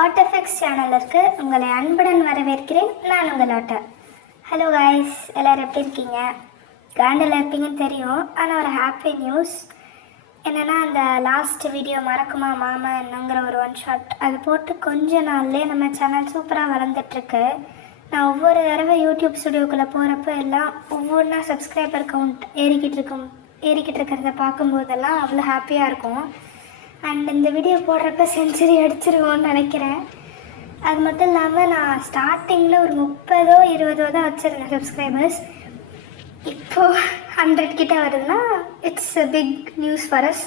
ஆர்ட்எஃப்எக்ஸ் சேனலுக்கு உங்களை அன்புடன் வரவேற்கிறேன். நான் உங்கள் ஆட்டோ. ஹலோ காய்ஸ், எல்லோரும் எப்படி இருக்கீங்க? காண்டில் இருப்பீங்கன்னு தெரியும். ஆனால் ஒரு ஹாப்பி நியூஸ் என்னென்னா, அந்த லாஸ்ட் வீடியோ மறக்குமா மாமன்ங்கிற ஒரு ஒன் ஷாட் அது போட்டு கொஞ்ச நாள்லேயே நம்ம சேனல் சூப்பராக வளர்ந்துட்டுருக்கு. நான் ஒவ்வொரு தடவை யூடியூப் ஸ்டுடியோக்குள்ளே போகிறப்ப எல்லாம் ஒவ்வொன்றா சப்ஸ்கிரைபர் கவுண்ட் ஏறிக்கிட்டு இருக்கிறத பார்க்கும்போதெல்லாம் அவ்வளோ ஹாப்பியாக இருக்கும். அண்ட் இந்த வீடியோ போடுறப்ப செஞ்சுரி அடிச்சிருவோன்னு நினைக்கிறேன். அது மட்டும் இல்லாமல் நான் ஸ்டார்டிங்கில் ஒரு 30-20 தான் வச்சுருந்தேன் சப்ஸ்கிரைபர்ஸ். இப்போது 100 கிட்ட வருதுன்னா it's a big news for us.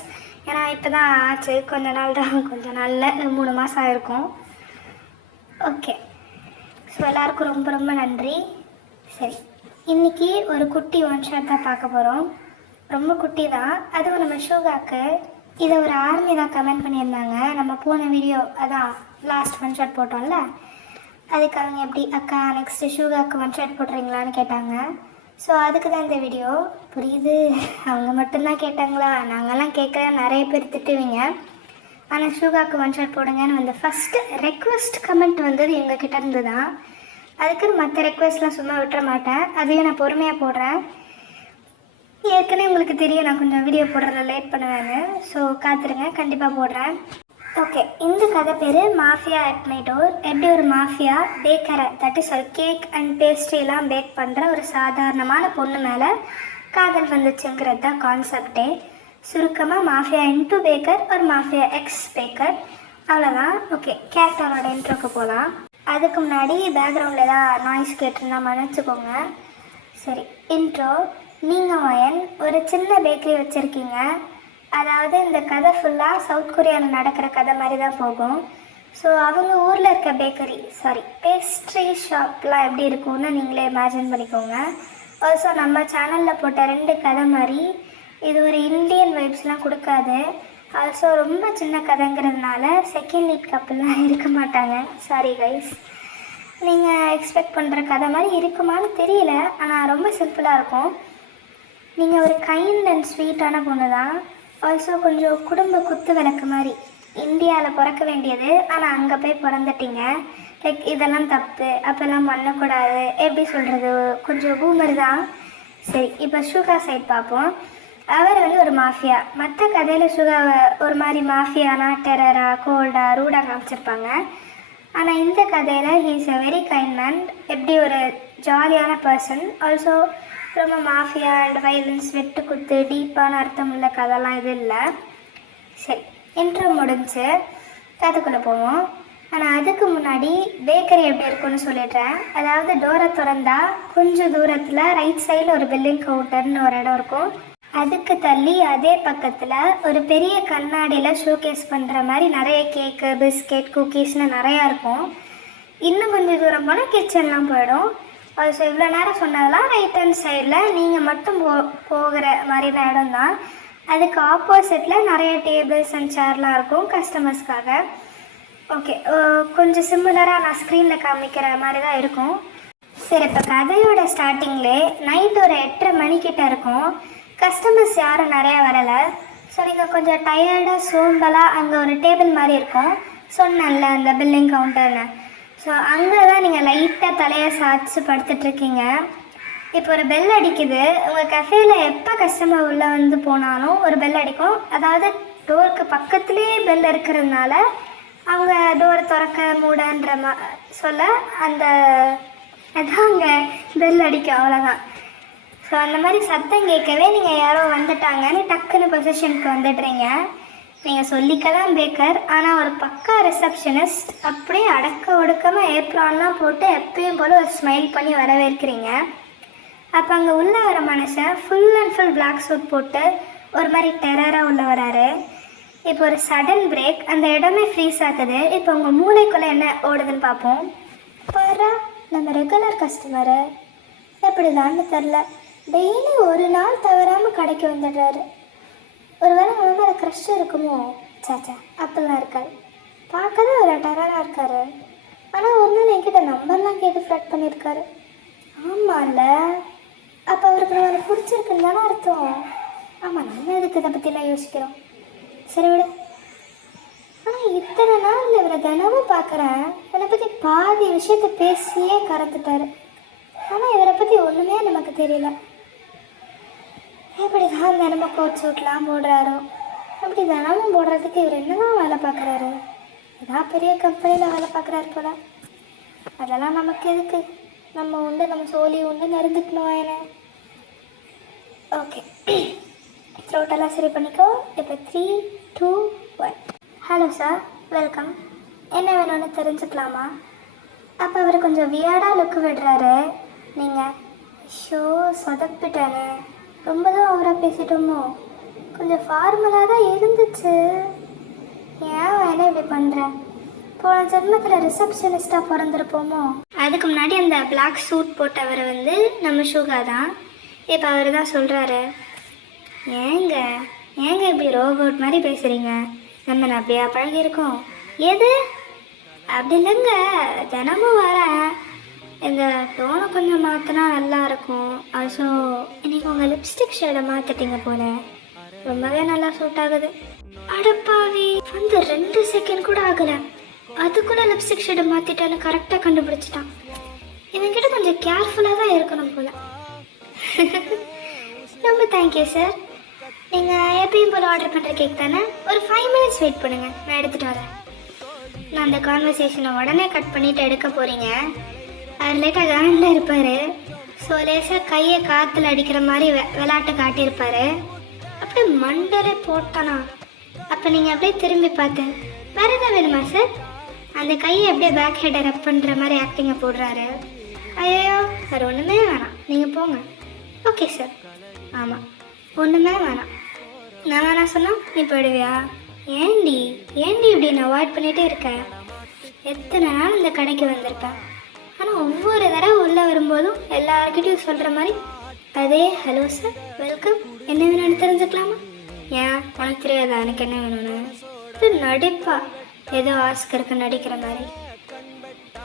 ஏன்னா இப்போ தான் ஆச்சு, கொஞ்ச நாளில் 3 மாதம் ஆகிருக்கும். ஓகே, ஸோ எல்லாருக்கும் ரொம்ப ரொம்ப நன்றி. சரி, இன்றைக்கி ஒரு குட்டி ஒன் ஷாட் தான் பார்க்க போகிறோம். ரொம்ப குட்டி தான். அதுவும் நம்ம ஷூகாக்கு இதை ஒரு ஆர்மி தான் கமெண்ட் பண்ணியிருந்தாங்க. நம்ம போன வீடியோ அதான் லாஸ்ட் ஒன் ஷாட் போட்டோம்ல, அதுக்கு அவங்க எப்படி அக்கா நெக்ஸ்ட்டு ஷூகாக்கு ஒன் ஷாட் போடுறீங்களான்னு கேட்டாங்க. ஸோ அதுக்கு தான் இந்த வீடியோ. புரியுது, அவங்க மட்டும்தான் கேட்டாங்களா? நாங்கள்லாம் கேட்குற நிறைய பேர் திட்டுவீங்க. ஆனால் ஷூகாக்கு ஒன் ஷாட் போடுங்கன்னு வந்து ஃபஸ்ட்டு ரெக்வஸ்ட் கமெண்ட் வந்தது எங்ககிட்ட இருந்து தான். அதுக்குன்னு மற்ற ரெக்வஸ்ட்லாம் சும்மா விட்டுற மாட்டேன். அதையும் நான் பொறுமையாக போடுறேன். ஏற்கனவே உங்களுக்கு தெரியும் நான் கொஞ்சம் வீடியோ போடுறத லேட் பண்ணுவேன்னு. ஸோ காத்துருங்க, கண்டிப்பாக போடுறேன். ஓகே, இந்த கதை பேர் மாஃபியா அட் மை டோர். எப்படி ஒரு மாஃபியா பேக்கரை, தட் இஸ் ஒரு கேக் அண்ட் பேஸ்ட்ரிலாம் பேக் பண்ணுற ஒரு சாதாரணமான பொண்ணு மேலே காதல் வந்துச்சுங்கிறது தான் கான்செப்டே. சுருக்கமாக மாஃபியா இன்டூ பேக்கர் ஒரு மாஃபியா எக்ஸ் பேக்கர், அவ்வளோதான். ஓகே, கேரக்டரோட இன்ட்ரோக்கு போகலாம். அதுக்கு முன்னாடி பேக்ரவுண்டில் ஏதாவது நாய்ஸ் கேட்டிருந்தா மன்னிச்சுக்கோங்க. சரி, இன்ட்ரோ. நீங்கள் மயன் ஒரு சின்ன பேக்கரி வச்சுருக்கீங்க. அதாவது இந்த கதை ஃபுல்லாக சவுத் கொரியாவில் நடக்கிற கதை மாதிரி தான் போகும். ஸோ அவங்க ஊரில் இருக்க பேஸ்ட்ரி ஷாப்லாம் எப்படி இருக்கும்னு நீங்களே இமேஜின் பண்ணிக்கோங்க. ஆல்சோ நம்ம சேனலில் போட்ட 2 கதை மாதிரி இது ஒரு இந்தியன் வைப்ஸ்லாம் கொடுக்காது. ஆல்சோ ரொம்ப சின்ன கதைங்கிறதுனால செகண்ட் லீட் கப்பல்லாம் இருக்க மாட்டாங்க. சாரி கைஸ், நீங்கள் எக்ஸ்பெக்ட் பண்ணுற கதை மாதிரி இருக்குமான்னு தெரியல. ஆனால் ரொம்ப சிம்பிளாக இருக்கும். நீங்கள் ஒரு கைண்ட் அண்ட் ஸ்வீட்டான பொண்ணு தான். ஆல்சோ கொஞ்சம் குடும்ப குத்து விளக்கு மாதிரி. இந்தியாவில் பிறக்க வேண்டியது, ஆனால் அங்கே போய் பிறந்துட்டீங்க. லைக் இதெல்லாம் தப்பு, அப்போல்லாம் பண்ணக்கூடாது, எப்படி சொல்கிறது, கொஞ்சம் பூமர் தான். சரி, இப்போ ஷூகா சைட் பார்ப்போம். அவர் வந்து ஒரு மாஃபியா. மற்ற கதையில் ஷூகாவை ஒரு மாதிரி மாஃபியானா டெரராக கோல்டாக ரூடாக காமிச்சிருப்பாங்க. ஆனால் இந்த கதையில் he is a very kind man. எப்படி ஒரு ஜாலியான பர்சன். ஆல்சோ ரொம்ப மாஃபியா அண்ட் வைலன்ஸ், வெட்டு குத்து, டீப்பான அர்த்தம் உள்ள கதைலாம் இது இல்லை. சரி, இன்ட்ரோ முடிஞ்சு கதைக்குள்ளே போவோம். ஆனால் அதுக்கு முன்னாடி பேக்கரி எப்படி இருக்குன்னு சொல்லிடுறேன். அதாவது டோரை திறந்தா கொஞ்சம் தூரத்தில் ரைட் சைடில் ஒரு பில்லிங் கவுண்டர்னு ஒரு இடம் இருக்கும். அதுக்கு தள்ளி அதே பக்கத்தில் ஒரு பெரிய கண்ணாடியில் ஷோகேஸ் பண்ணுற மாதிரி நிறைய கேக்கு, பிஸ்கெட், குக்கீஸ்னு நிறையா இருக்கும். இன்னும் கொஞ்சம் தூரம் போனால் கிச்சன்லாம் போயிடும். ஸோ இவ்வளோ நேரம் சொன்னதெல்லாம் ரைட் ஹேண்ட் சைடில் நீங்கள் மட்டும் போகிற மாதிரியான இடம் தான். அதுக்கு ஆப்போசிட்டில் நிறைய டேபிள்ஸ் அண்ட் சேர்லாம் இருக்கும் கஸ்டமர்ஸ்க்காக. ஓகே, கொஞ்சம் சிமிலராக நான் ஸ்க்ரீனில் காமிக்கிற மாதிரி தான் இருக்கும். சரி, இப்போ கதையோட ஸ்டார்டிங்லே நைட் ஒரு 8:30 மணிக்கிட்ட இருக்கும். கஸ்டமர்ஸ் யாரும் நிறையா வரலை. ஸோ நீங்கள் கொஞ்சம் டயர்டாக சோம்பலாக அங்கே ஒரு டேபிள் மாதிரி இருக்கும். சொன்னேன்ல அந்த பில்லிங் கவுண்டர்னு. ஸோ அங்கே தான் நீங்கள் லைட்டாக தலையை சாய்ச்சி படுத்துட்ருக்கீங்க. இப்போ ஒரு பெல் அடிக்குது. உங்கள் கஃபேயில் எப்போ கஸ்டமர் உள்ளே வந்து போனாலும் ஒரு பெல் அடிக்கும். அதாவது டோருக்கு பக்கத்துலேயே பெல் இருக்கிறதுனால அவங்க டோர் திறக்க மூடன்ற சொல்ல அதான் அங்கே பெல் அடிக்கும், அவ்வளோதான். ஸோ அந்த மாதிரி சத்தம் கேட்கவே நீங்கள் யாரோ வந்துட்டாங்கன்னு டக்குன்னு பொசிஷனுக்கு வந்துடுறீங்க. நீங்கள் சொல்லிக்கலாம் பேக்கர், ஆனால் ஒரு பக்கா ரிசப்ஷனிஸ்ட். அப்படியே அடக்க ஒடுக்கமாக ஏப்ரான்லாம் போட்டு எப்பயும் போல் ஒரு ஸ்மைல் பண்ணி வரவேற்கிறீங்க. அப்போ அங்கே உள்ளே வர மனுஷன் full and full black suit போட்டு ஒரு மாதிரி டெரராக உள்ளே வராரு. இப்போ ஒரு சடன் பிரேக், அந்த இடமே ஃப்ரீஸ் ஆகுது. இப்போ உங்கள் மூளைக்குள்ளே என்ன ஓடுதுன்னு பார்ப்போம். பாரா, நம்ம ரெகுலர் கஸ்டமரு எப்படிதான்னு தெரில, டெய்லி ஒரு நாள் தவறாமல் கடைக்கு வந்துடுறாரு. ஒருவேளை அவன் மேலே க்ரஷ் இருக்குமோ? சாச்சா, அப்படிலாம் இருக்காரு. பார்க்க தான் ஒரு டெரராக இருக்காரு. ஆனால் ஒரு நாள் என்கிட்ட நம்பர்லாம் கேட்டு ஃப்ளட் பண்ணியிருக்காரு. ஆமாம்ல, அப்போ அவருக்கு நம்மளை பிடிச்சிருக்குன்னு தானே அர்த்தம். ஆமாம், நம்ம எதுக்கு இதை பற்றிலாம் யோசிக்கிறோம்? சரி விடு. ஆனால் இத்தனை நாள் இவரை தினமும் பார்க்குறேன். என்னை பற்றி பாதி விஷயத்தை பேசியே கறந்துட்டாரு. ஆனால் இவரை பற்றி ஒன்றுமே நமக்கு தெரியல. எப்படி தான் தினமும் கோட் சூட்லாம் போடுறாரோ, அப்படி தினமும் போடுறதுக்கு இவர் என்னதான் வேலை பார்க்குறாரு? ஏதாவது பெரிய கம்பெனியில் வேலை பார்க்குறாரு போல. அதெல்லாம் நமக்கு எதுக்கு? நம்ம உண்டு, நம்ம சோழி உண்டு நடந்துக்கணும். என்ன ஓகே, த்ரோட்டெல்லாம் சரி பண்ணிக்கோ. இப்போ 3, 2, 1. Hello sir, welcome. என்ன வேணும்னு தெரிஞ்சுக்கலாமா? அப்போ அவர் கொஞ்சம் வியர்டாக லுக்கு விடுறாரு. நீங்கள் ஷோ சொதப்பிட்டானே, ரொம்ப தான் ஓவராக பேசிட்டோமோ? கொஞ்சம் ஃபார்மலாக தான் இருந்துச்சு. ஏன் வேணா இப்படி பண்ணுறேன்? போன ஜென்மத்தில் ரிசப்ஷனிஸ்டாக பிறந்திருப்போமோ? அதுக்கு முன்னாடி அந்த பிளாக் சூட் போட்டவர் நம்ம ஷூகா தான். இப்போ அவர் தான் சொல்கிறாரு, ஏங்க இப்படி ரோபோட் மாதிரி பேசுகிறீங்க? நம்ம அப்படியா பழகியிருக்கோம்? எது அப்படி இல்லைங்க, தினமும் வரேன். இந்த டோனை கொஞ்சம் மாற்றினா நல்லாயிருக்கும். ஆல்சோ இன்றைக்கி உங்கள் லிப்ஸ்டிக் ஷேடை மாற்றிட்டீங்க போல, ரொம்பவே நல்லா சூட் ஆகுது. அடப்பாவி, 2 செகண்ட் கூட ஆகலை, அதுக்குள்ளே லிப்ஸ்டிக் ஷேடை மாற்றிட்டான்னு கரெக்டாக கண்டுபிடிச்சிட்டான். இவங்கிட்ட கொஞ்சம் கேர்ஃபுல்லாக தான் இருக்கணும் போல. ரொம்ப தேங்க்யூ சார். நீங்கள் எப்பயும் போல் ஆர்டர் பண்ணுற கேக் தானே? ஒரு 5 minutes வெயிட் பண்ணுங்கள், நான் எடுத்துகிட்டு வரேன். நான் அந்த கான்வர்சேஷனை உடனே கட் பண்ணிவிட்டு எடுக்க போகிறீங்க. அவர் லேட்டாக காண்டில் இருப்பார். ஸோ லேசாக கையை காற்றுல அடிக்கிற மாதிரி விளையாட்டு காட்டியிருப்பார். அப்படியே மண்டலே போட்டானா. அப்போ நீங்கள் அப்படியே திரும்பி பார்த்தேன், வேறு எதாவது வேணுமா சார்? அந்த கையை அப்படியே பேக் ஹெட்டை ரப் பண்ணுற மாதிரி ஆக்டிங்கை போடுறாரு. ஐயோ, சார் ஒன்றுமே வேணாம், நீங்கள் போங்க. Okay sir. ஆமாம், ஒன்றுமே வேணாம். நான் வேணாம் சொன்னால் நீ போயிடுவியா? ஏண்டி இப்படி நான் அவாய்ட் பண்ணிகிட்டே இருக்கேன்? எத்தனை நாள் இந்த கடைக்கு வந்திருப்பேன். ஆனால் ஒவ்வொரு தடவை உள்ளே வரும்போதும் எல்லாருக்கிட்டையும் சொல்கிற மாதிரி அதே ஹலோ சார், வெல்கம், என்ன வேணும்னு தெரிஞ்சுக்கலாமா? ஏன் உனக்கு தெரியாதா எனக்கு என்ன வேணும்னு? இது நடிப்பா, ஏதோ ஆஸ்கருக்கு நடிக்கிற மாதிரி.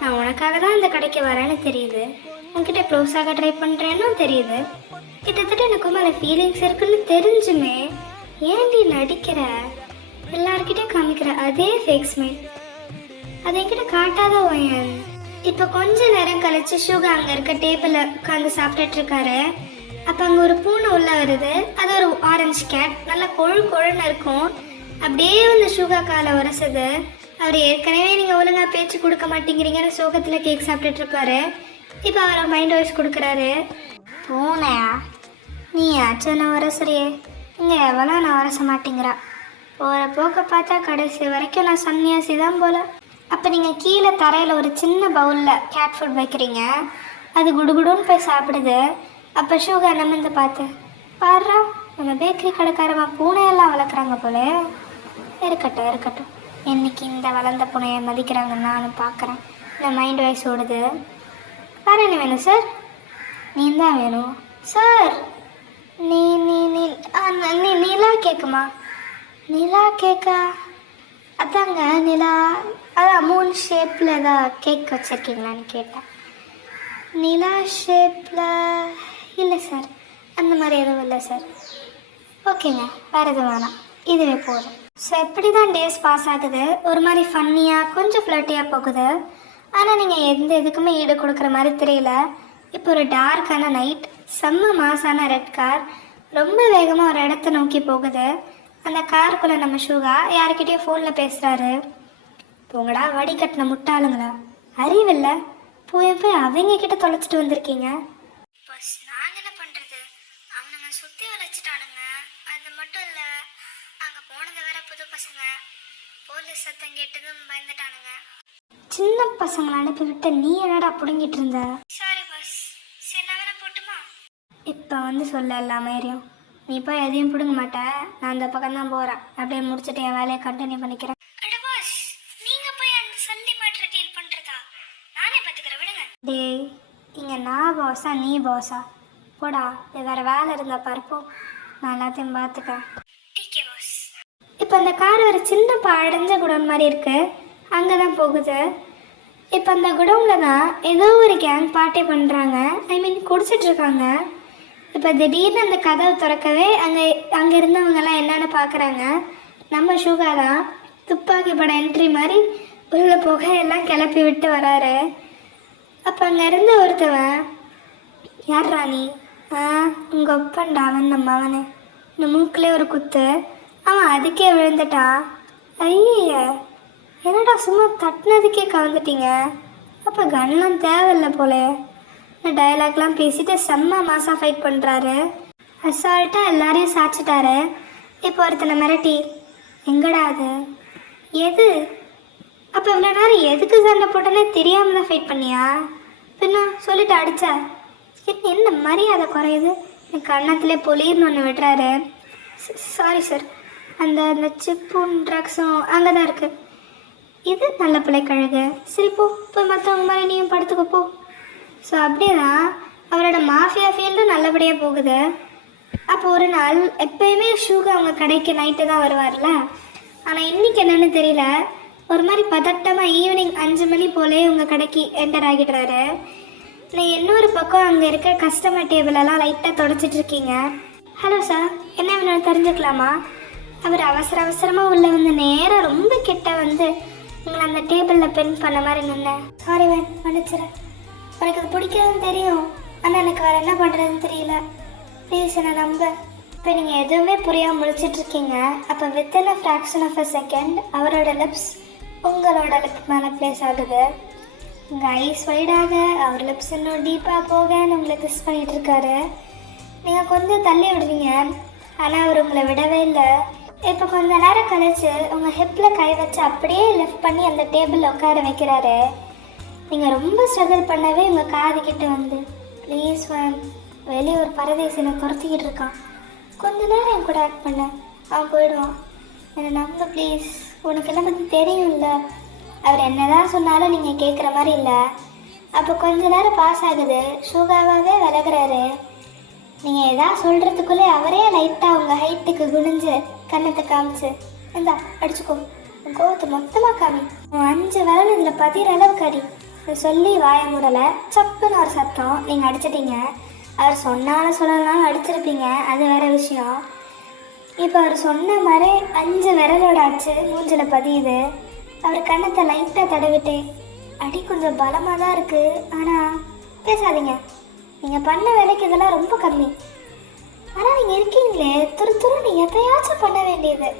நான் உனக்காக தான் இந்த கடைக்கு வரேன்னு தெரியுது, உன்கிட்ட க்ளோஸாக ட்ரை பண்ணுறேன்னு தெரியுது, கிட்டத்தட்ட எனக்கு மேலே ஃபீலிங்ஸ் இருக்குன்னு தெரிஞ்சுமே ஏன்டி நடிக்கிற? எல்லாருக்கிட்டையும் காமிக்கிற அதே ஃபேக் ஸ்மைல், அதை என்கிட்ட காட்டாத ஓயன். இப்போ கொஞ்ச நேரம் கழிச்சு ஷூகா அங்கே இருக்க டேபிளில் உட்காந்து சாப்பிட்டுட்டு இருக்காரு. அப்போ அங்கே ஒரு பூனை உள்ளே வருது. அது ஒரு ஆரஞ்சு கேட், நல்லா கொழுன்னு இருக்கும். அப்படியே ஷூகா காலை உரசுது. அவர் ஏற்கனவே நீங்கள் ஒழுங்காக பேச்சு கொடுக்க மாட்டேங்கிறீங்கன்னு சோகத்தில் கேக் சாப்பிட்டுட்டு இருப்பாரு. இப்போ அவர் மைண்ட் வாய்ஸ் கொடுக்குறாரு, பூனையா நீ ஆச்சும் நான் உரசுறியே, இங்கே எவ்வளோ நான் உரச மாட்டேங்கிறா. போகிற போக்க பார்த்தா கடைசி வரைக்கும் நான் சன்னியாசி தான் போல. அப்போ நீங்கள் கீழே தரையில் ஒரு சின்ன பவுலில் கேட் ஃபுட் வைக்கிறீங்க, அது குடுகுடுன்னு போய் சாப்பிடுது. அப்போ ஷூகா நிமிர்ந்து பார்த்து, பாடுறா நம்ம பேக்கரி கடைக்காரமா பூனையெல்லாம் வளர்க்குறாங்க போல. இருக்கட்டும், இன்னைக்கு இந்த வளர்ந்த பூனையை மதிக்கிறாங்கன்னு நானும் பார்க்குறேன். இந்த மைண்ட் வாய்ஸ் ஓடுது. வேறு என்ன வேணும் சார்? நீ தான் வேணும் சார். நீ நீ நீ நீ நிலா கேட்குமா? நிலா கேக்கா? அதாங்க நிலா, அதான் மூன் ஷேப்பில் ஏதாவது கேக் வச்சுருக்கீங்களான்னு கேட்டேன். நிலா ஷேப்பில் இல்லை சார், அந்த மாதிரி எதுவும் இல்லை சார். ஓகேங்க, வேறு எதுவும் வேணாம், இதுவே போதும். ஸோ எப்படி தான் டேஸ் பாஸ் ஆகுது, ஒரு மாதிரி ஃபன்னியாக கொஞ்சம் ஃப்ளட்டியாக போகுது. ஆனால் நீங்கள் எந்த இதுக்குமே ஈடு கொடுக்குற மாதிரி தெரியல. இப்போ ஒரு டார்க்கான நைட், செம்ம மாசான ரெட் கார் ரொம்ப வேகமாக ஒரு இடத்த நோக்கி போகுது. அந்த காருக்குள்ளே நம்ம ஷூகா யாருக்கிட்டேயோ ஃபோனில் பேசுகிறாரு. போங்கடா வடிகட்டின முட்டாளுங்களா, அறிவில்லை, போய் அவங்க கிட்ட தொலைச்சிட்டு வந்திருக்கீங்க. பஸ் நாங்கள் என்ன பண்ணுறது, அவனுங்க சுற்றி வளைச்சிட்டானுங்க. அது மட்டும் இல்லை, அங்கே போனது வேற புது பசங்க, போலீஸ் சத்தம் கேட்டதும் பயந்துட்டானுங்க. சின்ன பசங்களை அனுப்பிவிட்டு நீ என்னடா பிடுங்கிட்டு இருந்த? சாரி பஸ், சரி நான் வேற போட்டுமா? இப்போ சொல்ல எல்லாமேரியும் நீ போய் எதையும் பிடுங்க மாட்டேன், நான் அந்த பக்கம் தான் போகிறேன். அப்படியே முடிச்சுட்டு என் வேலையை கண்டினியூ பண்ணிக்கிறேன். டேய், இங்கே நான் பாஸா நீ பாஸா? போடா, வேறு வேலை இருந்தால் பார்ப்போம், நான் எல்லாத்தையும் பார்த்துக்கேன். Decay pass. இப்போ அந்த கார் ஒரு சின்ன அடைஞ்ச குடோன் மாதிரி இருக்குது, அங்கே தான் போகுது. இப்போ அந்த குடோனில் தான் ஏதோ ஒரு கேங் பார்ட்டி பண்ணுறாங்க, குடிச்சிட்ருக்காங்க. இப்போ திடீர்னு அந்த கதவை திறக்கவே அங்கே இருந்தவங்கெல்லாம் என்னென்னு பார்க்குறாங்க. நம்ம ஷூகா தான். துப்பாக்கி படம் என்ட்ரி மாதிரி உள்ள புகையெல்லாம் கிளப்பி விட்டு வராரு. அப்போ அங்கே இருந்த ஒருத்தவன், யார் ராணி? உங்கள் ஒப்பன்டா அவன், நம்ம அவனு இந்த மூக்கிலே ஒரு குத்து, அவன் அதுக்கே விழுந்துட்டான். ஐய, என்னடா சும்மா தட்டினதுக்கே கவுந்துட்டீங்க, அப்போ கன்லாம் தேவையில்லை போலே. இந்த டைலாக்லாம் பேசிட்டு செம்ம மாசாக ஃபைட் பண்ணுறாரு. அசால்ட்டாக எல்லாரையும் சாச்சிட்டாரு. இப்போ ஒருத்தனை மிரட்டி, எங்கடா அது? எது? அப்போ இவ்வளோ நேரம் எதுக்கு சண்டை போட்டோன்னே தெரியாமல் தான் ஃபைட் பண்ணியா? பின்ன சொல்லிட்டு அடித்தா என்ன மரியாதை குறையுது? எனக்கு கண்ணத்திலே பொலிர்னு ஒன்று விடுறாரு. சாரி சார், அந்த சிப்பும் ட்ரக்ஸும் அங்கே தான் இருக்குது. இது நல்ல பிள்ளை கழுகு. சரி போ, போய் மற்றவங்க மாதிரி நீயும் படுத்துக்க போ. ஸோ அப்படியே தான் அவரோட மாஃபியா ஃபீல்டும் நல்லபடியாக போகுது. அப்போ ஒரு நாள் எப்பயுமே ஷூகா அவங்க கடைக்கு நைட்டு தான் வருவார்ல. ஆனால் இன்றைக்கி என்னென்னு தெரியல, ஒரு மாதிரி பதட்டமாக ஈவினிங் 5 மணி போலே உங்கள் கடைக்கு என்டர் ஆகிடுறாரு. நீங்கள் இன்னொரு பக்கம் அங்கே இருக்க கஸ்டமர் டேபிளெல்லாம் லைட்டாக தொடச்சிட்ருக்கீங்க. ஹலோ சார், என்ன வேணாலும் தெரிஞ்சுக்கலாமா? அவர் அவசரமாக உள்ளே வந்து நேராக ரொம்ப கிட்ட வந்து உங்களை அந்த டேபிளில் பென் பண்ண மாதிரி நின்னேன். சாரி வேன், மன்னிச்சிடறேன். உனக்கு அது பிடிக்காதுன்னு தெரியும், ஆனால் எனக்கு வேறு என்ன பண்ணுறதுன்னு தெரியல. ப்ளீஸ் என்னை நம்ப. இப்போ நீங்கள் எதுவுமே புரியாமல் முழிச்சிட்ருக்கீங்க. அப்போ within a fraction of a second அவரோட லிப்ஸ் உங்களோட லிப் மேலே ப்ளேஸ் ஆகுது. உங்கள் ஐஸ் வைடாக அவர் லிப்ஸ் இன்னும் டீப்பாக போகன்னு உங்களை கிஸ் பண்ணிகிட்ருக்காரு. நீங்கள் கொஞ்சம் தள்ளி விடுவீங்க, ஆனால் அவர் உங்களை விடவே இல்லை. இப்போ கொஞ்சம் நேரம் கழிச்சு உங்கள் ஹிப்பில் கை வச்சு அப்படியே லிஃப்ட் பண்ணி அந்த டேபிளில் உட்கார வைக்கிறாரு. நீங்கள் ரொம்ப ஸ்ட்ரகிள் பண்ணவே உங்கள் காதுகிட்ட வந்து, ப்ளீஸ் மேம், வெளியே ஒரு பரதேசினை துரத்திக்கிட்டு இருக்கான், கொஞ்ச நேரம் என் கூட ஆக்ட் பண்ண, அவன் போயிடுவான், என்னை நம்ப ப்ளீஸ், உனக்கு என்ன பற்றி தெரியும்ல. அவர் என்னதான் சொன்னாலும் நீங்கள் கேட்குற மாதிரி இல்லை. அப்போ கொஞ்ச நேரம் பாஸ் ஆகுது, ஷூகாவாகவே விலகுறாரு. நீங்கள் எதாவது சொல்கிறதுக்குள்ளே அவரே லைட்டாக உங்கள் ஹைட்டுக்கு குனிஞ்சு கண்ணத்தை காமிச்சு, இந்தா அடிச்சுக்கோ, கோவத்தை மொத்தமாக காமி, 5 விரல் இதில் பதிகிற அளவுக்கு அடி சொல்லி வாய மூடலை. சப்புன்னு ஒரு சத்தம், நீங்கள் அடிச்சிட்டீங்க. அவர் சொன்னாலும் சொல்லலாம் அடிச்சிருப்பீங்க, அது வேறு விஷயம். இப்போ அவர் சொன்ன மாதிரி 5 விரலோட ஆச்சு மூஞ்சில் பதியுது. அவர் கண்ணத்தை லைட்டாக தடவிட்டு, அடி கொஞ்சம் பலமாக தான் இருக்குது, ஆனால் பேசாதீங்க, நீங்கள் பண்ண வேலைக்கு இதெல்லாம் ரொம்ப கம்மி. ஆனால் நீங்கள் இருக்கீங்களே துரு நீங்கள் எதையாச்சும் பண்ண வேண்டியது.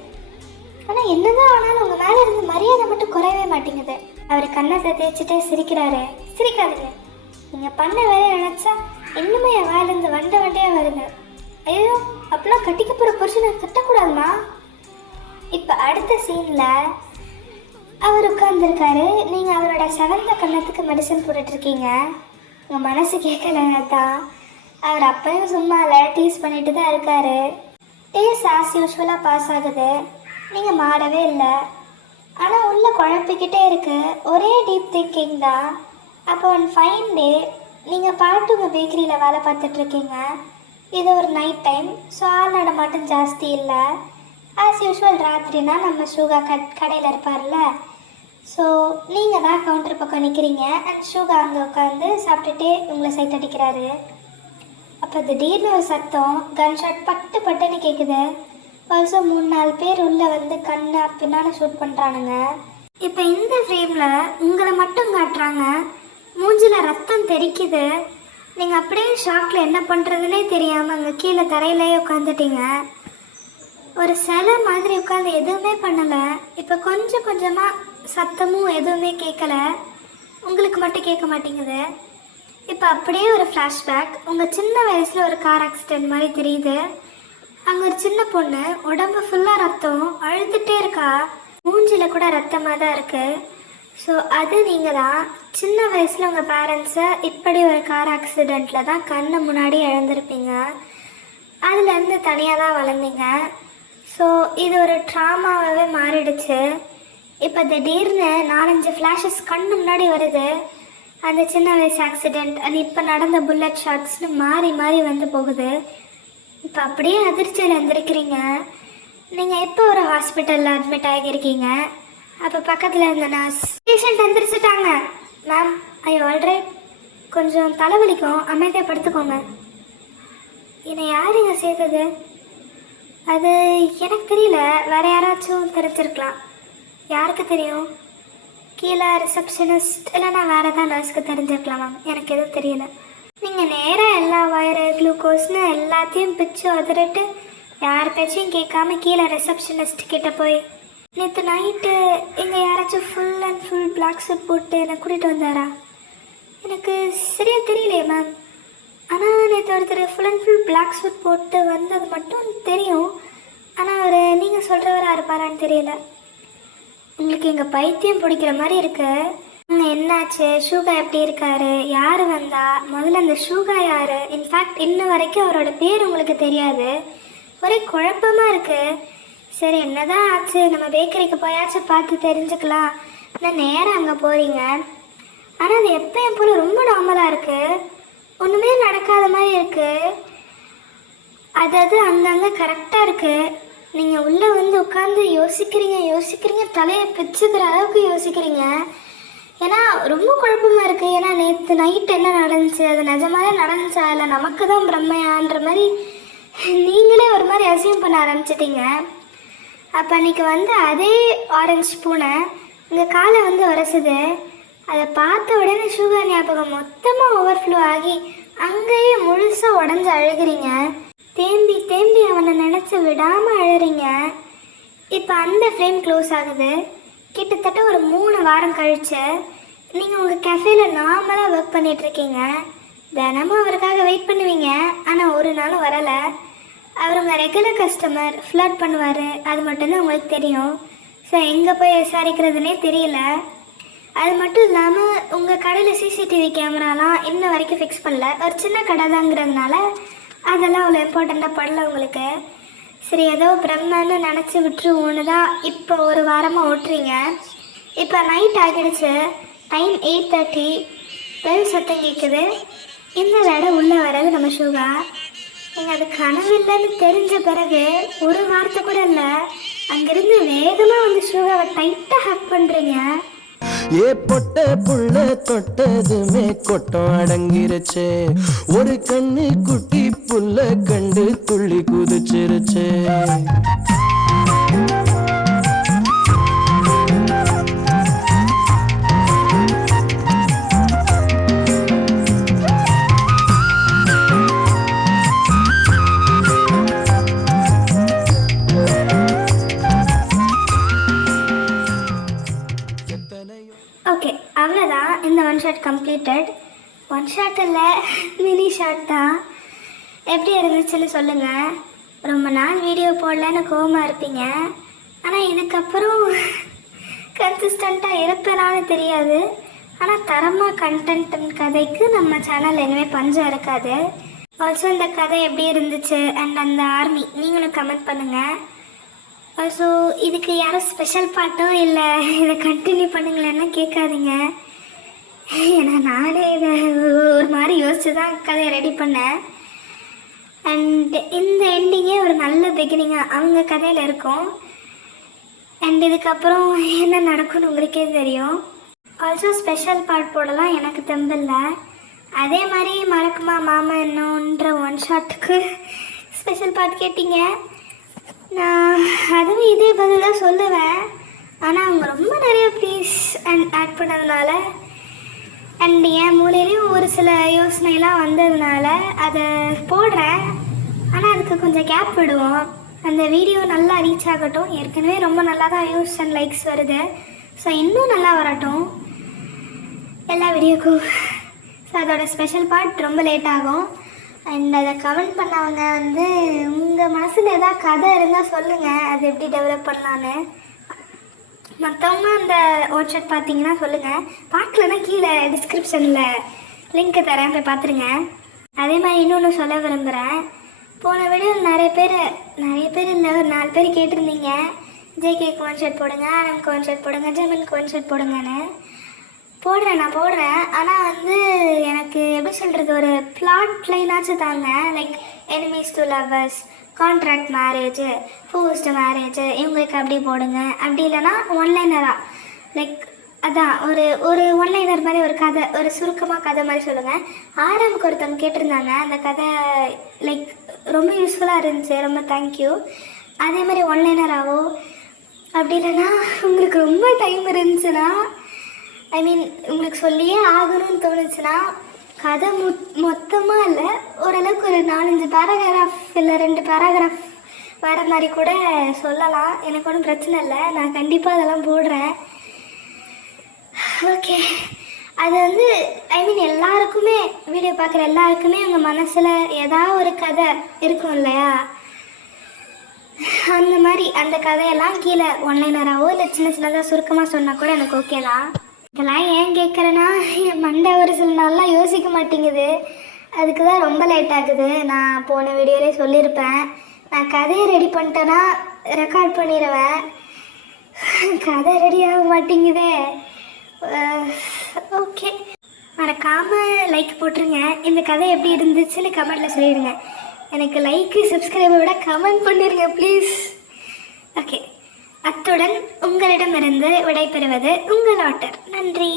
ஆனால் என்னதான் ஆனாலும் உங்கள் மேலே இருந்து மரியாதை மட்டும் குறையவே மாட்டேங்குது. அவர் கண்ணத்தை தேய்ச்சிட்டே சிரிக்கிறாரு. சிரிக்காதீங்க, நீங்கள் பண்ண வேலையை நினச்சா இன்னுமே என் வாயிலேருந்து வண்டையாக வருது. ஐயோ, அப்பெல்லாம் கட்டிக்க போகிற புருஷனை திட்டக்கூடாதுமா. இப்போ அடுத்த சீனில் அவர் உட்கார்ந்துருக்காரு. நீங்கள் அவரோட செவந்த கண்ணத்துக்கு மெடிசன் போட்டுட்ருக்கீங்க. உங்கள் மனசு கேட்கல தான். அவர் அப்பையும் சும்மா இல்லை, டீஸ் பண்ணிட்டு தான் இருக்கார். டேஸ் ஆஸ் யூஸ்வலாக பாஸ் ஆகுது. நீங்கள் மாறவே இல்லை, ஆனால் உள்ள குழப்பிக்கிட்டே இருக்கு. ஒரே டீப் திங்கிங் தான். அப்போ ஒன் ஃபைன் டே நீங்கள் பாட்டுங்க பேக்கரியில் வேலை பார்த்துட்ருக்கீங்க. இது ஒரு நைட் டைம், ஸோ ஆள் நடமாட்டம் ஜாஸ்தி இல்லை. ஆஸ் யூஸ்வல் ராத்திரினா நம்ம ஷூகா கடையில் இருப்பார்ல, ஸோ நீங்கள் தான் கவுண்டர் பக்கம் நிற்கிறீங்க. அண்ட் ஷூகா அங்கே உட்காந்து சாப்பிட்டுட்டே உங்களை சைட் அடிக்கிறாரு. அப்போ திடீர்னு ஒரு சத்தம், கன் ஷாட் பட்டு பட்டுன்னு கேட்குது. ஆல்சோ 3-4 பேர் உள்ளே வந்து கண்ணை பின்னால ஷூட் பண்ணுறானுங்க. இப்போ இந்த ஃப்ரேமில் உங்களை மட்டும் காட்டுறாங்க. மூஞ்சில் ரத்தம் தெறிக்குது. நீங்கள் அப்படியே ஷாக்கில் என்ன பண்ணுறதுனே தெரியாமல் அங்கே கீழே தரையிலேயே உட்காந்துட்டீங்க. ஒரு சிலை மாதிரி உட்காந்து எதுவுமே பண்ணலை. இப்போ கொஞ்சம் கொஞ்சமாக சத்தமும் எதுவுமே கேட்கல, உங்களுக்கு மட்டும் கேட்க மாட்டேங்குது. இப்போ அப்படியே ஒரு ஃப்ளாஷ்பேக். உங்கள் சின்ன வயசில் ஒரு கார் ஆக்சிடெண்ட் மாதிரி தெரியுது. அங்கே ஒரு சின்ன பொண்ணு, உடம்பு ஃபுல்லாக ரத்தம், அழுதுகிட்டே இருக்கா. மூஞ்சில் கூட ரத்தமாக தான் இருக்குது. ஸோ அது நீங்கள் தான். சின்ன வயசில் உங்கள் பேரண்ட்ஸை இப்படி ஒரு கார் ஆக்சிடெண்ட்டில் தான் கண்ணு முன்னாடி இழந்திருப்பீங்க. அதுலேருந்து தனியாக தான் வளர்ந்தீங்க. ஸோ இது ஒரு ட்ராமாவாகவே மாறிடுச்சு. இப்போ திடீர்னு 4-5 ஃப்ளாஷஸ் கண்ணு முன்னாடி வருது. அந்த சின்ன வயசு ஆக்சிடெண்ட், அது இப்போ நடந்த புல்லட் ஷாட்ஸ்னு மாறி மாறி வந்து போகுது. இப்போ அப்படியே அதிர்ச்சியில் இருந்திருக்கிறீங்க. நீங்கள் எப்போ ஒரு ஹாஸ்பிட்டலில் அட்மிட் ஆகியிருக்கீங்க. அப்போ பக்கத்தில் இருந்த நர்ஸ், பேஷண்ட் எந்திரிச்சிட்டாங்க மேம், ஐ ஆல்ரைட், கொஞ்சம் தலைவலிக்கும், அமைதியாக படுத்துக்கோங்க. என்னை யாருங்க சேர்த்தது? அது எனக்கு தெரியல, வேறு யாராச்சும் தெரிஞ்சிருக்கலாம். யாருக்கு தெரியும்? கீழே ரிசப்ஷனிஸ்ட் இல்லைனா வேறு ஏதாவது நர்ஸ்க்கு தெரிஞ்சிருக்கலாம் மேம், எனக்கு எதுவும் தெரியல. நீங்கள் நேராக எல்லா வயரு குளுக்கோஸ்னு எல்லாத்தையும் பிச்சு உதறிட்டு யார் பேச்சையும் கேட்காம கீழே ரிசப்ஷனிஸ்ட் கிட்டே போய் நேற்று நைட்டு இங்கே யாராச்சும் full and full black suit போட்டு என்னை கூட்டிகிட்டு வந்தாரா? எனக்கு சரியாக தெரியலையே மேம். ஆனால் நேற்று ஒருத்தர் full and full black suit போட்டு வந்தது மட்டும் தெரியும். ஆனால் அவர் நீங்கள் சொல்கிறவராக இருப்பாரான்னு தெரியல. உங்களுக்கு எங்கள் பைத்தியம் பிடிக்கிற மாதிரி இருக்கு. என்னாச்சு? ஷூகா எப்படி இருக்காரு? யார் வந்தா? முதல்ல அந்த ஷூகா யார்? இன்ஃபேக்ட் இன்ன வரைக்கும் அவரோட பேர் உங்களுக்கு தெரியாது. ஒரே குழப்பமாக இருக்குது. சரி, என்னதான் ஆச்சு? நம்ம பேக்கரிக்கு போயாச்சும் பார்த்து தெரிஞ்சுக்கலாம். நான் நேராக அங்கே போகிறீங்க. ஆனால் அது எப்பயும் போல் ரொம்ப நார்மலாக இருக்குது. ஒன்றுமே நடக்காத மாதிரி இருக்குது. அதாவது அங்கங்கே கரெக்டாக இருக்குது. நீங்கள் உள்ளே வந்து உட்காந்து யோசிக்கிறீங்க, தலையை பிச்சுக்கிற அளவுக்கு யோசிக்கிறீங்க. ஏன்னா ரொம்ப குழப்பமாக இருக்குது. ஏன்னா நேற்று நைட்டு என்ன நடந்துச்சு, அது நிஜமாவே நடந்துச்சா இல்லை நமக்கு தான் பிரம்மையான்ற மாதிரி நீங்களே ஒரு மாதிரி அசியம் பண்ண ஆரம்பிச்சிட்டிங்க. அப்போ அன்றைக்கி வந்து அதே ஆரஞ்சு பூனை உங்கள் காலை வந்து உரசுது. அதை பார்த்த உடனே ஷுகர் ஞாபகம் மொத்தமாக ஓவர்ஃப்ளோ ஆகி அங்கேயே முழுசாக உடஞ்சி அழுகிறீங்க. தேம்பி அவனை நினச்சி விடாமல் அழுறீங்க. இப்போ அந்த ஃப்ரேம் க்ளோஸ் ஆகுது. கிட்டத்தட்ட ஒரு 3 வாரம் கழித்து நீங்கள் உங்கள் கஃபேல நார்மலாக ஒர்க் பண்ணிகிட்ருக்கீங்க. தினமும் அவருக்காக வெயிட் பண்ணுவீங்க. ஆனால் ஒரு நாளும் வரலை. அவர் உங்கள் ரெகுலர் கஸ்டமர், ஃப்ளர்ட் பண்ணுவார், அது மட்டும்தான் உங்களுக்கு தெரியும். ஸோ எங்கே போய் விசாரிக்கிறதுனே தெரியல. அது மட்டும் இல்லாமல் உங்கள் கடையில் சிசிடிவி கேமராலாம் இன்ன வரைக்கும் ஃபிக்ஸ் பண்ணல. ஒரு சின்ன கடை தாங்கிறதுனால அதெல்லாம் அவ்வளோ இம்பார்ட்டண்ட்டாக படல உங்களுக்கு. சரி, ஏதோ பிரம்மன்னு நினச்சி விட்டுருவோன்னு தான் இப்போ ஒரு வாரமாக ஓட்டுறீங்க. இப்போ நைட் ஆகிடுச்சு. டைம் 8:30. பெல் சத்தம் கேட்குது. இந்த தடவை உள்ளே வர்றது நம்ம ஷூகா. நீங்கள் அது கனவு இல்லைன்னு தெரிஞ்ச பிறகு ஒரு வார்த்தை கூட இல்லை, அங்கேருந்து வேகமாக வந்து ஷூகாவை டைட்டாக ஹக் பண்ணுறீங்க. ஏ பொட்ட புள்ள தொட்டதுமே கொட்டம் அடங்கிருச்சு. ஒரு கண்ணு குட்டி புள்ள கண்டு துள்ளி குதிச்சிருச்சு. ஓகே, அவ்வளோதான். இந்த one shot completed. One shot இல்லை, மினி ஷாட் தான். எப்படி இருந்துச்சுன்னு சொல்லுங்கள். ரொம்ப நாள் வீடியோ போடலன்னு கோவமாக இருப்பீங்க. ஆனால் இதுக்கப்புறம் கன்சிஸ்டண்ட்டாக இருப்பேனான்னு தெரியாது. ஆனால் தரமாக கண்டென்ட் கதைக்கு நம்ம சேனல் இனிமேல் பஞ்சம் இருக்காது. ஆல்சோ இந்த கதை எப்படி இருந்துச்சு அண்ட் அந்த ஆர்மி நீங்களும் கமெண்ட் பண்ணுங்கள். ஸோ இதுக்கு யாரும் ஸ்பெஷல் பாட்டோ இல்லை இதை கண்டினியூ பண்ணுங்களேன்னா கேட்காதீங்க. ஏன்னா நானே இதை ஒரு மாதிரி யோசித்து தான் கதையை ரெடி பண்ணேன். அண்ட் இந்த எண்டிங்கே ஒரு நல்ல பிகினிங்காக அவங்க கதையில் இருக்கும். அண்ட் இதுக்கப்புறம் என்ன நடக்கும்னு உங்களுக்கே தெரியும். ஆல்சோ ஸ்பெஷல் பாட் போடலாம், எனக்கு தெம்பில்லை. அதே மாதிரி மறக்குமா மாமா என்னன்ற ஒன் ஷாட்டுக்கு ஸ்பெஷல் பாட் கேட்டிங்க. நான் அதுவும் இதே பதில் தான் சொல்லுவேன். ஆனால் அவங்க ரொம்ப நிறைய ப்ளீஸ் அண்ட் ஆட் பண்ணதுனால அண்ட் என் மூலையிலையும் ஒரு சில யோசனைலாம் வந்ததுனால அதை போடுறேன். ஆனால் அதுக்கு கொஞ்சம் கேப் விடுவோம். அந்த வீடியோ நல்லா ரீச் ஆகட்டும். ஏற்கனவே ரொம்ப நல்லா தான் வியூஸ் அண்ட் லைக்ஸ் வருது. ஸோ இன்னும் நல்லா வரட்டும் எல்லா வீடியோக்கும். ஸோ அதோட ஸ்பெஷல் பார்ட் ரொம்ப லேட் ஆகும். அண்ட் அதை கமெண்ட் பண்ணவங்க வந்து உங்கள் மனசில் எதாவது கதை இருந்தால் சொல்லுங்கள், அது எப்படி டெவலப் பண்ணலான்னு. மற்றவங்க அந்த ஒன் ஷாட் பார்த்தீங்கன்னா சொல்லுங்கள். பார்க்கலன்னா கீழே டிஸ்கிரிப்ஷனில் லிங்க்கு தரேன், போய் பார்த்துருங்க. அதே மாதிரி இன்னொன்று சொல்ல விரும்புகிறேன். போன வீடியோவில் நிறைய பேர் இல்லை, ஒரு 4 பேர் கேட்டிருந்தீங்க ஜேகேக்கு ஒன் ஷாட் போடுங்க, ஆனம்க்கு ஒன் ஷாட் போடுங்க, ஜெமினுக்கு ஒன் ஷாட் போடுங்கன்னு. நான் போடுறேன். ஆனால் வந்து எனக்கு எப்படி சொல்கிறது, ஒரு பிளாட் லைனாச்சும் தாங்க. Like enemies to lovers, contract marriage, forced marriage, இவங்களுக்கு அப்படி போடுங்க. அப்படி இல்லைனா ஒன்லைனராக லைக் அதான் ஒரு ஒன்லைனர் மாதிரி ஒரு கதை, ஒரு சுருக்கமாக கதை மாதிரி சொல்லுங்கள். ஆரம்புக்கு ஒருத்தவங்க கேட்டிருந்தாங்க. அந்த கதை லைக் ரொம்ப யூஸ்ஃபுல்லாக இருந்துச்சு, ரொம்ப தேங்க்யூ. அதே மாதிரி ஒன்லைனராகவோ அப்படி இல்லைன்னா உங்களுக்கு ரொம்ப டைம் இருந்துச்சுன்னா, ஐ மீன் உங்களுக்கு சொல்லியே ஆகணும்னு தோணுச்சுன்னா, கதை மொத்தமாக இல்லை, ஓரளவுக்கு ஒரு 4-5 பேராகிராஃப் இல்லை 2 பேராகிராஃப் வர மாதிரி கூட சொல்லலாம். எனக்கு ஒன்றும் பிரச்சனை இல்லை, நான் கண்டிப்பாக அதெல்லாம் போடுறேன். ஓகே, அது வந்து ஐ மீன் எல்லாருக்குமே, வீடியோ பார்க்குற எல்லாருக்குமே உங்கள் மனசில் ஏதாவது ஒரு கதை இருக்கும் இல்லையா? அந்த மாதிரி அந்த கதையெல்லாம் கீழே ஒன்லைனராகவோ இல்லை சின்ன சின்னதாக சுருக்கமாக சொன்னால் கூட எனக்கு ஓகே தான். இதெல்லாம் ஏன் கேட்குறேன்னா, என் மண்டை ஒரு சில நாள்லாம் யோசிக்க மாட்டேங்குது. அதுக்கு தான் ரொம்ப லேட் ஆகுது. நான் போன வீடியோலே சொல்லியிருப்பேன், நான் கதையை ரெடி பண்ணிட்டேன்னா ரெக்கார்ட் பண்ணிடுவேன். கதை ரெடி ஆக மாட்டேங்குதே. ஓகே, மறக்காமல் லைக் போட்டுருங்க. இந்த கதை எப்படி இருந்துச்சுன்னு கமெண்ட்டில் சொல்லிடுங்க. எனக்கு லைக்கு சப்ஸ்கிரைபை விட கமெண்ட் பண்ணிடுங்க ப்ளீஸ். ஓகே, அத்துடன் உங்களிடமிருந்து விடைபெறுவது உங்கள் ஆட்டர். நன்றி.